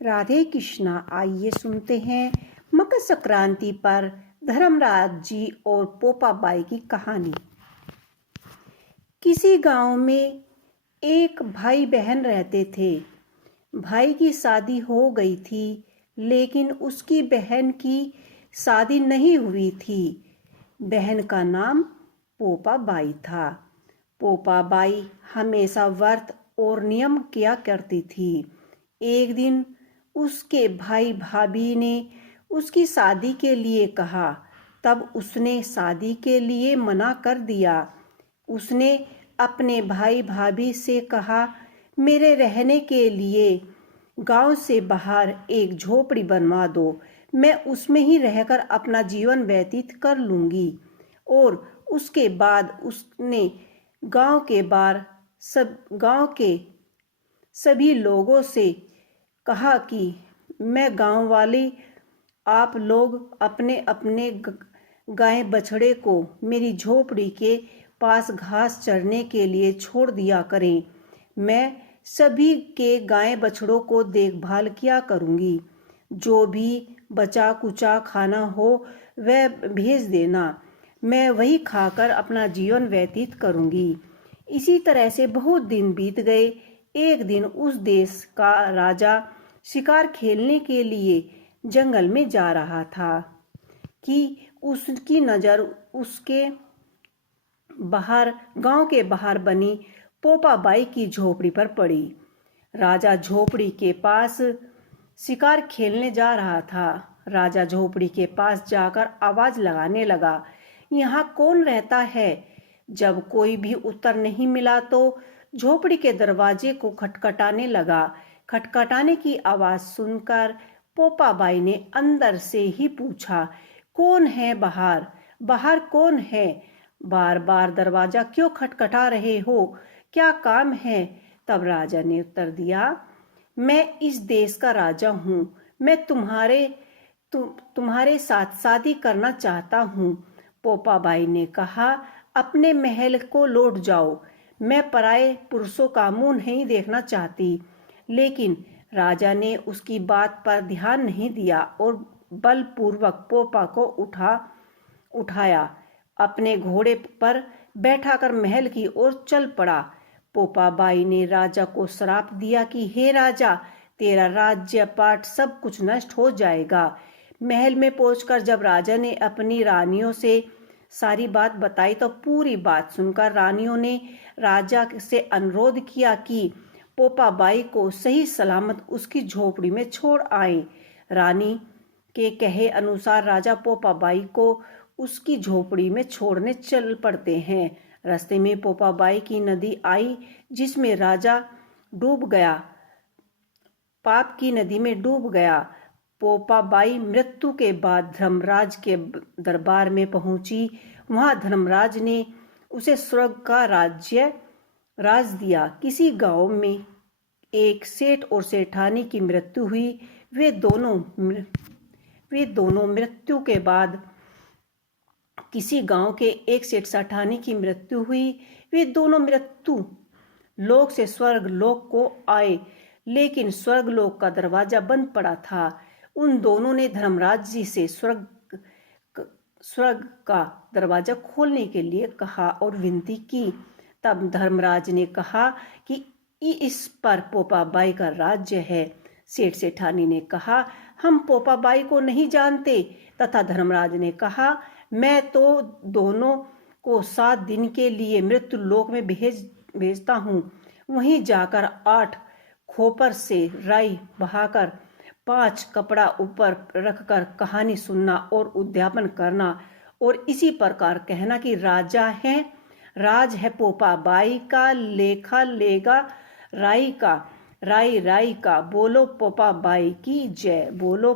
राधे कृष्णा। आइए सुनते हैं मकर संक्रांति पर धर्मराज जी और पोपाबाई की कहानी। किसी गांव में एक भाई बहन रहते थे। भाई की शादी हो गई थी, लेकिन उसकी बहन की शादी नहीं हुई थी। बहन का नाम पोपाबाई था। पोपाबाई हमेशा व्रत और नियम किया करती थी। एक दिन उसके भाई भाभी ने उसकी शादी के लिए कहा, तब उसने शादी के लिए मना कर दिया। उसने अपने भाई भाभी से कहा, मेरे रहने के लिए गांव से बाहर एक झोपड़ी बनवा दो, मैं उसमें ही रहकर अपना जीवन व्यतीत कर लूँगी। और उसके बाद उसने गांव के सभी लोगों से कहा कि मैं गांव वाली आप लोग अपने अपने गाय बछड़े को मेरी झोपड़ी के पास घास चरने के लिए छोड़ दिया करें। मैं सभी के गाय बछड़ों को देखभाल किया करूँगी। जो भी बचा कुचा खाना हो वह भेज देना, मैं वही खाकर अपना जीवन व्यतीत करूँगी। इसी तरह से बहुत दिन बीत गए। एक दिन उस देश का राजा शिकार खेलने के लिए जंगल में जा रहा था कि उसकी नज़र उसके गांव के बाहर बनी पोपाबाई की झोपड़ी पर पड़ी। राजा झोपड़ी के पास शिकार खेलने जा रहा था। राजा झोपड़ी के पास जाकर आवाज लगाने लगा, यहाँ कौन रहता है? जब कोई भी उत्तर नहीं मिला तो झोपड़ी के दरवाजे को खटखटाने लगा। खटखटाने की आवाज सुनकर पोपाबाई ने अंदर से ही पूछा, कौन है बाहर? बाहर कौन है? बार बार दरवाजा क्यों खटखटा रहे हो? क्या काम है? तब राजा ने उत्तर दिया, मैं इस देश का राजा हूँ। मैं तुम्हारे साथ शादी करना चाहता हूँ। पोपाबाई ने कहा, अपने महल को लौट जाओ, मैं पराये पुरुषों का मुंह नहीं देखना चाहती। लेकिन राजा ने उसकी बात पर ध्यान नहीं दिया और बलपूर्वक पोपा को उठाया, अपने घोड़े पर बैठाकर महल की ओर चल पड़ा। पोपाबाई ने राजा को श्राप दिया कि हे राजा, तेरा राज्य पाट सब कुछ नष्ट हो जाएगा। महल में पहुंचकर जब राजा ने अपनी रानियों से सारी बात बताई तो पूरी बात सुनकर रानियों ने राजा से अनुरोध किया कि पोपाबाई को सही सलामत उसकी झोपड़ी में छोड़ आए। रानी के कहे अनुसार राजा पोपाबाई को उसकी झोपड़ी में छोड़ने चल पड़ते हैं। रास्ते में पोपाबाई की नदी आई, जिसमें राजा डूब गया, पाप की नदी में डूब गया। पोपाबाई मृत्यु के बाद धर्मराज के दरबार में पहुंची। वहां धर्मराज ने उसे स्वर्ग का राज दिया। किसी गांव में एक सेठ और सेठानी की मृत्यु हुई। वे दोनों मृत्यु के बाद किसी गांव के एक सेठ सेठानी की मृत्यु हुई। वे दोनों मृत्यु लोक से स्वर्ग लोक को आए, लेकिन स्वर्ग लोक का दरवाजा बंद पड़ा था। उन दोनों ने धर्मराज जी से स्वर्ग का दरवाजा खोलने के लिए कहा और विनती की। तब धर्मराज ने कहा कि इस पर पोपाबाई का राज्य है। सेठ सेठानी ने कहा, हम पोपाबाई को नहीं जानते। तथा धर्मराज ने कहा, मैं तो दोनों को 7 दिन के लिए मृत्यु लोक में भेजता हूँ। वहीं जाकर 8 खोपर से राई बहाकर 5 कपड़ा ऊपर रखकर कहानी सुनना और उद्यापन करना और इसी प्रकार कहना कि राज है पोपाबाई का, लेखा लेगा राई का, राई का। बोलो पोपाबाई की जय। बोलो।